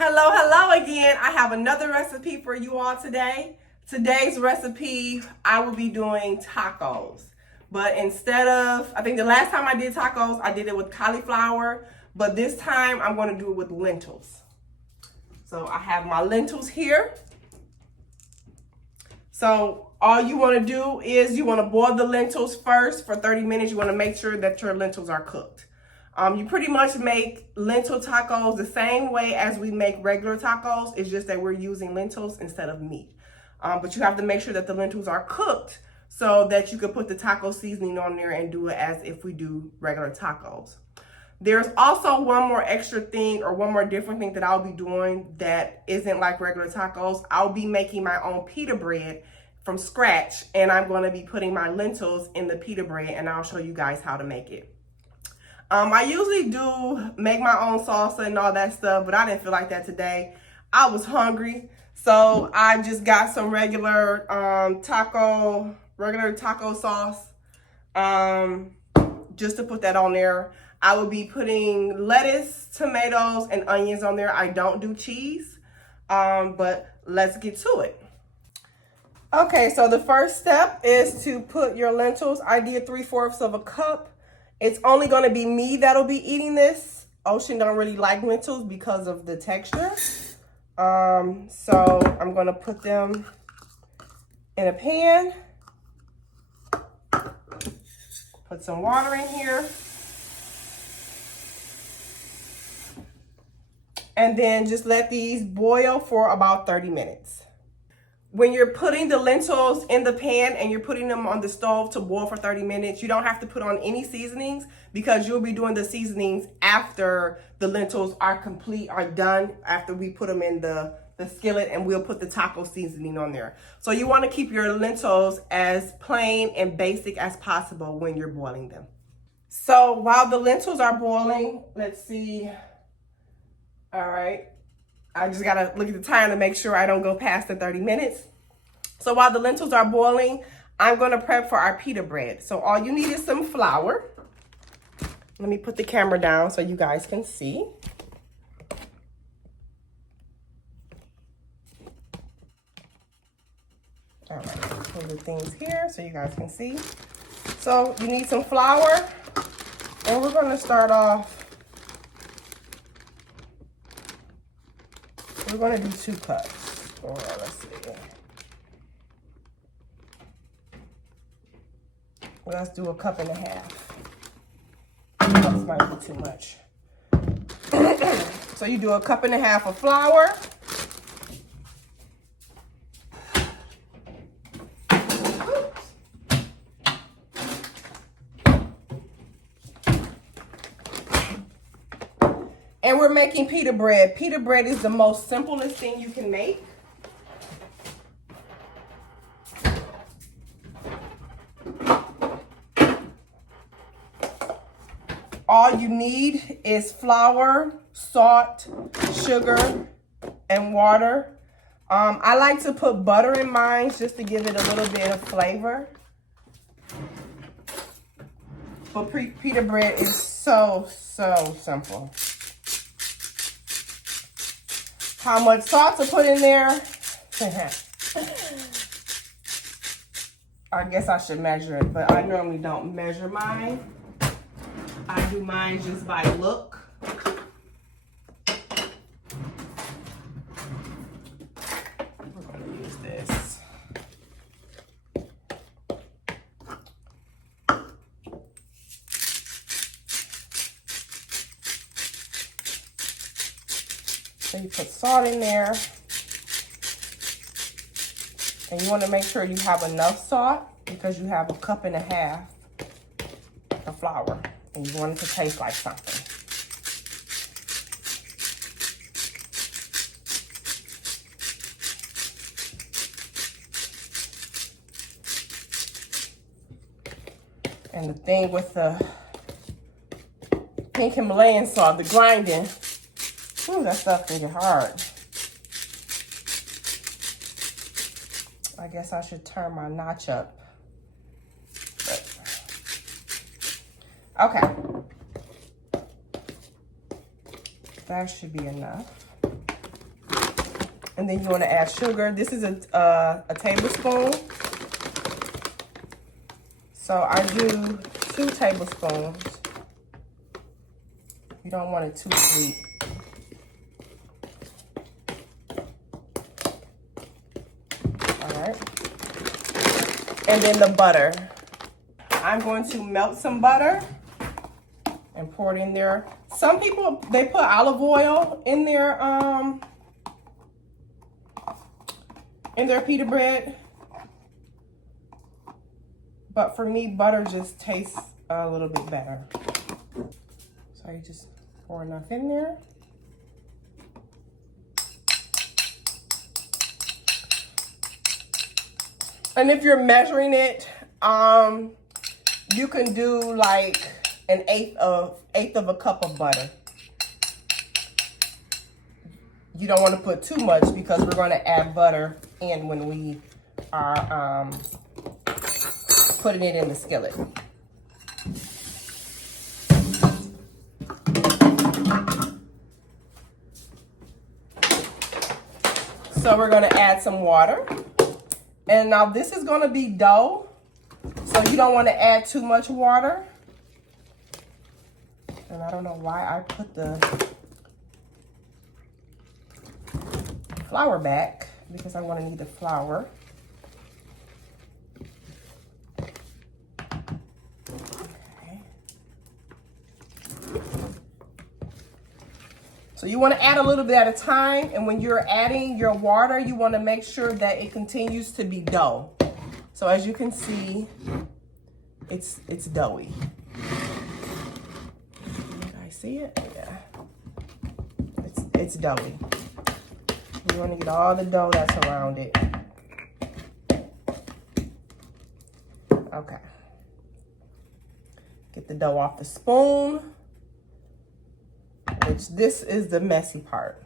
Hello, hello again. I have another recipe for you all today. Today's recipe, I will be doing tacos. But instead of, I think the last time I did tacos, I did it with cauliflower. But this time, I'm going to do it with lentils. So I have my lentils here. So all you want to do is you want to boil the lentils first for 30 minutes. You want to make sure that your lentils are cooked. You pretty much make lentil tacos the same way as we make regular tacos. It's just that we're using lentils instead of meat. But you have to make sure that the lentils are cooked so that you can put the taco seasoning on there and do it as if we do regular tacos. There's also one more extra thing or one more different thing that I'll be doing that isn't like regular tacos. I'll be making my own pita bread from scratch, and I'm going to be putting my lentils in the pita bread, and I'll show you guys how to make it. I usually do make my own salsa and all that stuff, but I didn't feel like that today. I was hungry, so I just got some regular taco sauce, just to put that on there. I will be putting lettuce, tomatoes, and onions on there. I don't do cheese, but let's get to it. Okay, so the first step is to put your lentils. I did 3/4 of a cup. It's only going to be me that'll be eating this. Ocean don't really like lentils because of the texture. So I'm going to put them in a pan. Put some water in here. And then just let these boil for about 30 minutes. When you're putting the lentils in the pan and you're putting them on the stove to boil for 30 minutes, you don't have to put on any seasonings because you'll be doing the seasonings after the lentils are done, after we put them in the skillet, and we'll put the taco seasoning on there. So you want to keep your lentils as plain and basic as possible when you're boiling them. So while the lentils are boiling, let's see. All right. I just gotta look at the time to make sure I don't go past the 30 minutes. So while the lentils are boiling, I'm gonna prep for our pita bread. So all you need is some flour. Let me put the camera down so you guys can see. All right, put the things here so you guys can see. So you need some flour, and we're gonna start off. We're going to do 2 cups. Or let's see. Let's do 1.5 cups. Cups might be too much. So you do 1.5 cups of flour. And we're making pita bread. Pita bread is the most simplest thing you can make. All you need is flour, salt, sugar, and water. I like to put butter in mine just to give it a little bit of flavor. But pita bread is so simple. How much salt to put in there? I guess I should measure it, but I normally don't measure mine. I do mine just by look. We're going to use this. So you put salt in there, and you want to make sure you have enough salt because you have 1.5 cups of flour, and you want it to taste like something. And the thing with the pink Himalayan salt, the grinding, ooh, that stuff can get hard. I guess I should turn my notch up. But, okay. That should be enough. And then you want to add sugar. This is a tablespoon. So I do 2 tablespoons. You don't want it too sweet. All right. And then the butter. I'm going to melt some butter and pour it in there. Some people, they put olive oil in their pita bread. But for me, butter just tastes a little bit better. So you just pour enough in there. And if you're measuring it, you can do like an eighth of a cup of butter. You don't want to put too much because we're going to add butter in when we are putting it in the skillet. So we're going to add some water. And now this is going to be dough. So you don't want to add too much water. And I don't know why I put the flour back, because I'm going to need the flour. Okay. So you want to add a little bit at a time, and when you're adding your water, you want to make sure that it continues to be dough. So as you can see, it's doughy. Can I see it? Yeah. It's doughy. You want to get all the dough that's around it. Okay. Get the dough off the spoon, which this is the messy part.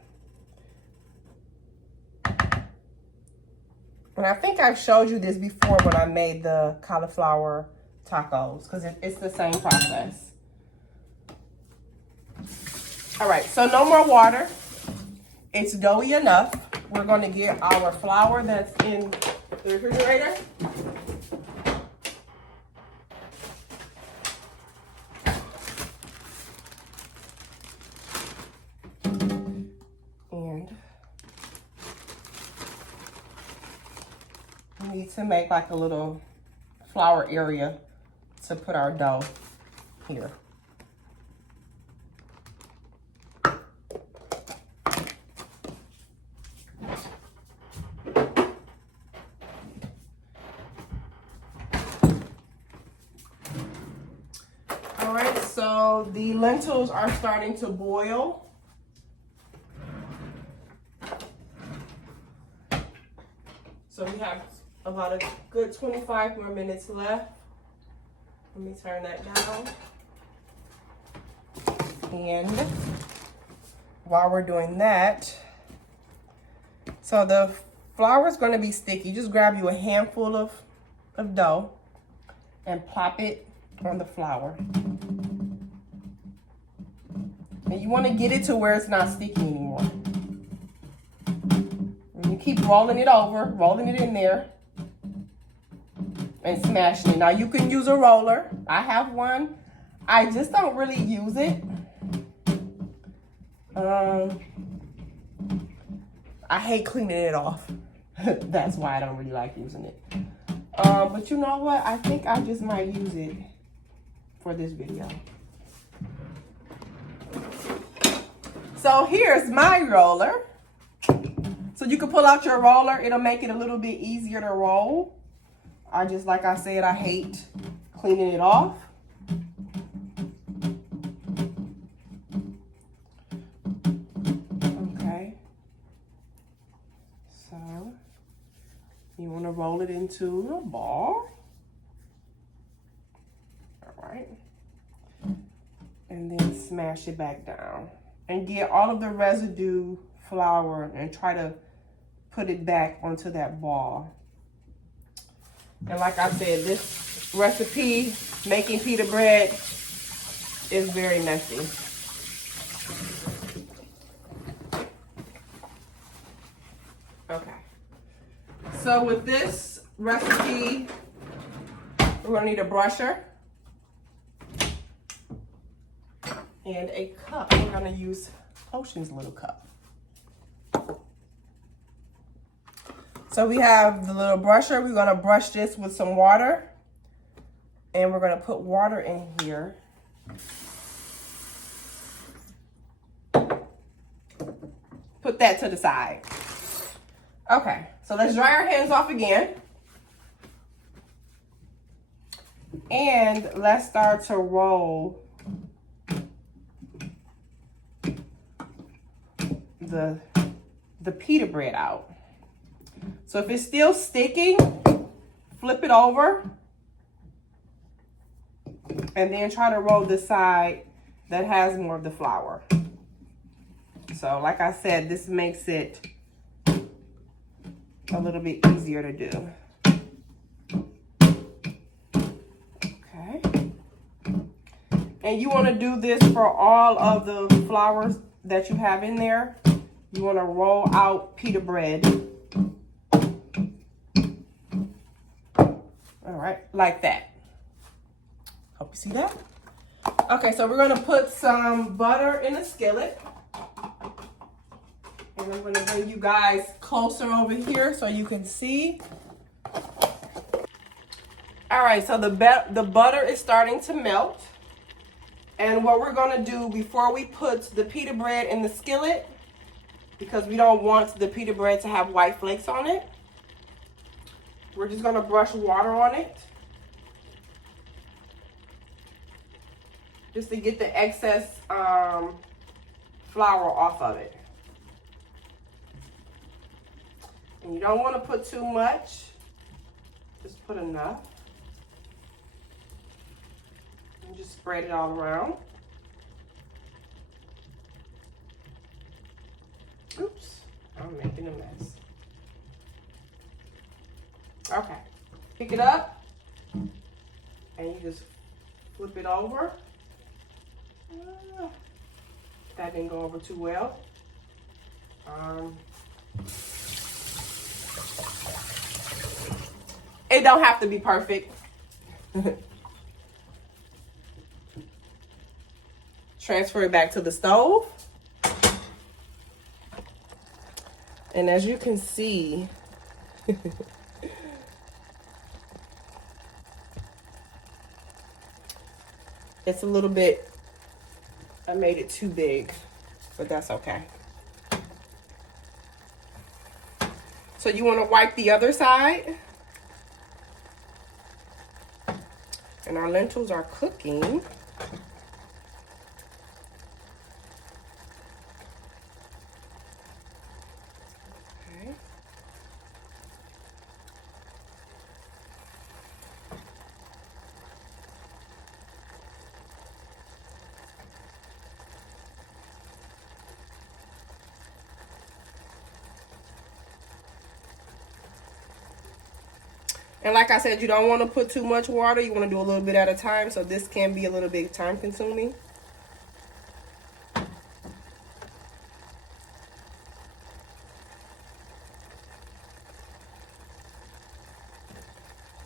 And I think I've showed you this before when I made the cauliflower tacos, because it's the same process. All right, so no more water. It's doughy enough. We're going to get our flour that's in the refrigerator. And we need to make like a little flour area to put our dough here. All right, so the lentils are starting to boil. So we have about a good 25 more minutes left. Let me turn that down. And while we're doing that, so the flour is going to be sticky. Just grab you a handful of dough and plop it on the flour. And you want to get it to where it's not sticky anymore. And you keep rolling it over, rolling it in there, and smashing it. Now you can use a roller. I have one. I just don't really use it. I hate cleaning it off. That's why I don't really like using it. But you know what? I think I just might use it for this video. So here's my roller. So you can pull out your roller. It'll make it a little bit easier to roll. Like I said, I hate cleaning it off. Okay. So you want to roll it into a ball. All right. And then smash it back down. And get all of the residue flour and try to put it back onto that ball. And like I said, this recipe, making pita bread, is very messy. Okay. So with this recipe, we're gonna need a brusher and a cup. We're gonna use Ocean's little cup. So we have the little brusher. We're gonna brush this with some water, and we're gonna put water in here. Put that to the side. Okay, so let's dry our hands off again. And let's start to roll the pita bread out. So if it's still sticking, flip it over and then try to roll the side that has more of the flour. So like I said, this makes it a little bit easier to do. Okay. And you want to do this for all of the flours that you have in there. You want to roll out pita bread. All right, like that. Hope you see that. Okay, so we're going to put some butter in a skillet. And I'm going to bring you guys closer over here so you can see. All right, so the butter is starting to melt. And what we're going to do before we put the pita bread in the skillet, because we don't want the pita bread to have white flakes on it, we're just going to brush water on it, just to get the excess flour off of it. And you don't want to put too much, just put enough. And just spread it all around. Oops, I'm making a mess. Okay, pick it up and you just flip it over. That didn't go over too well. It don't have to be perfect. Transfer it back to the stove. And as you can see, it's a little bit, I made it too big, but that's okay. So you want to wipe the other side. And our lentils are cooking. Okay. And like I said, you don't want to put too much water. You want to do a little bit at a time. So this can be a little bit time consuming.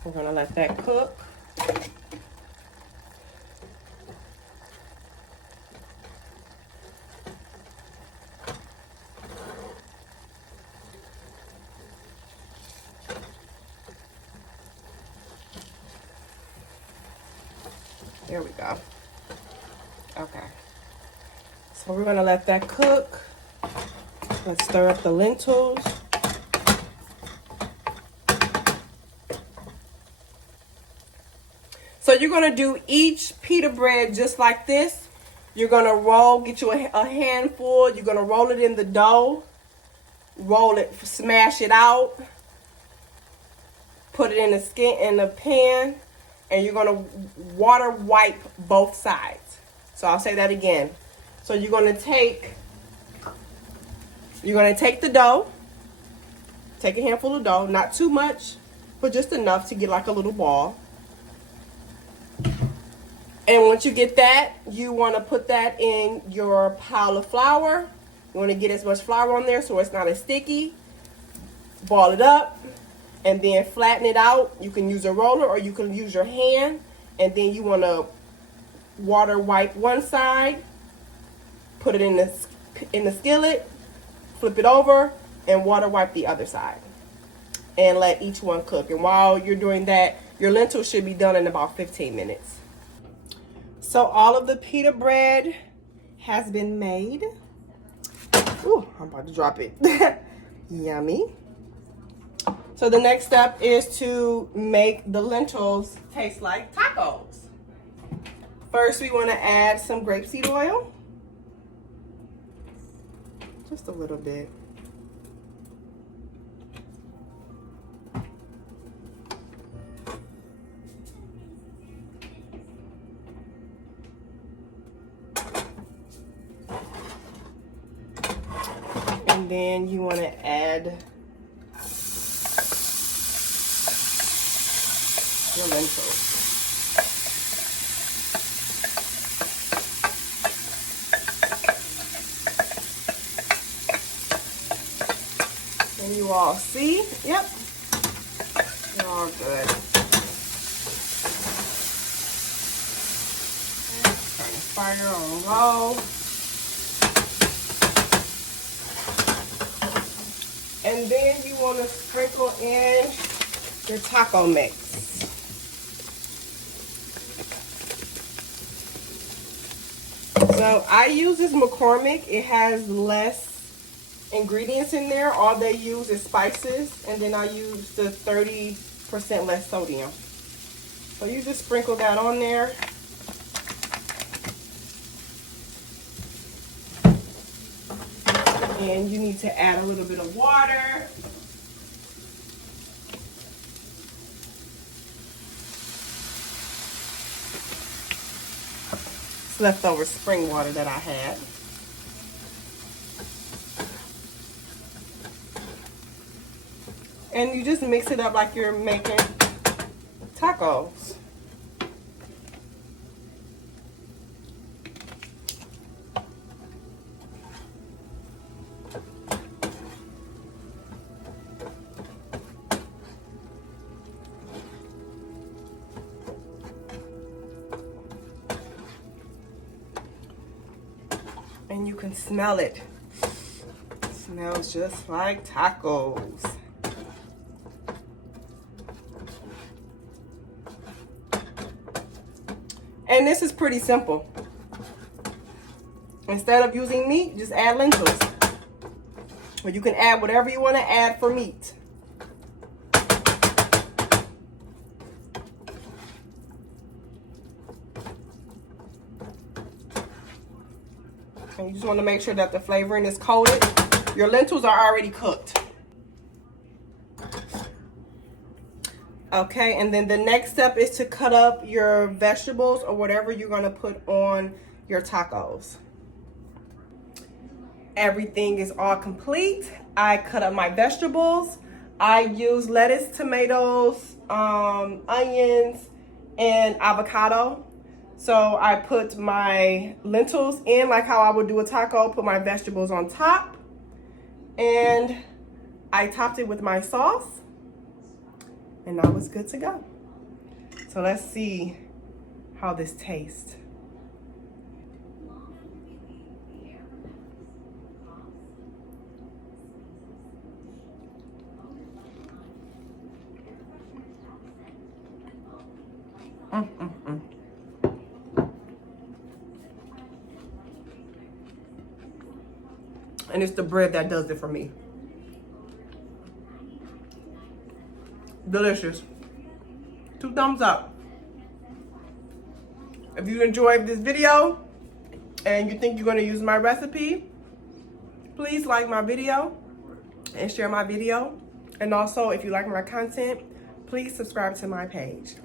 We're going to let that cook. There we go. Okay. So we're gonna let that cook. Let's stir up the lentils. So you're gonna do each pita bread just like this. You're gonna roll, get you a handful. You're gonna roll it in the dough. Roll it, smash it out. Put it in the pan. And you're gonna water wipe both sides. So I'll say that again. So you're gonna take the dough, take a handful of dough, not too much, but just enough to get like a little ball. And once you get that, you wanna put that in your pile of flour. You wanna get as much flour on there so it's not as sticky. ball it up, and then flatten it out. You can use a roller or you can use your hand, and then you want to water wipe one side, put it in the skillet, flip it over, and water wipe the other side, and let each one cook. And while you're doing that, your lentils should be done in about 15 minutes. So all of the pita bread has been made. Ooh, I'm about to drop it. Yummy. So the next step is to make the lentils taste like tacos. First, we want to add some grapeseed oil. Just a little bit. And then you want to add your lentils. And you all see, yep, they're all good. Turn the fire on low. And then you want to sprinkle in your taco mix. So I use this McCormick. It has less ingredients in there. All they use is spices, and then I use the 30% less sodium. So you just sprinkle that on there. And you need to add a little bit of water. It's leftover spring water that I had. And you just mix it up like you're making tacos. And you can smell it. It smells just like tacos. And this is pretty simple. Instead of using meat, just add lentils. Or you can add whatever you want to add for meat. And you just want to make sure that the flavoring is coated. Your lentils are already cooked. Okay, and then the next step is to cut up your vegetables or whatever you're going to put on your tacos. Everything is all complete. I cut up my vegetables. I use lettuce, tomatoes, onions, and avocado. So I put my lentils in like how I would do a taco, put my vegetables on top, and I topped it with my sauce, and I was good to go. So let's see how this tastes. And it's the bread that does it for me. Delicious. 2 thumbs up. If you enjoyed this video and you think you're going to use my recipe, please like my video and share my video. And also, if you like my content, please subscribe to my page.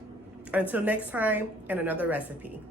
Until next time, and another recipe.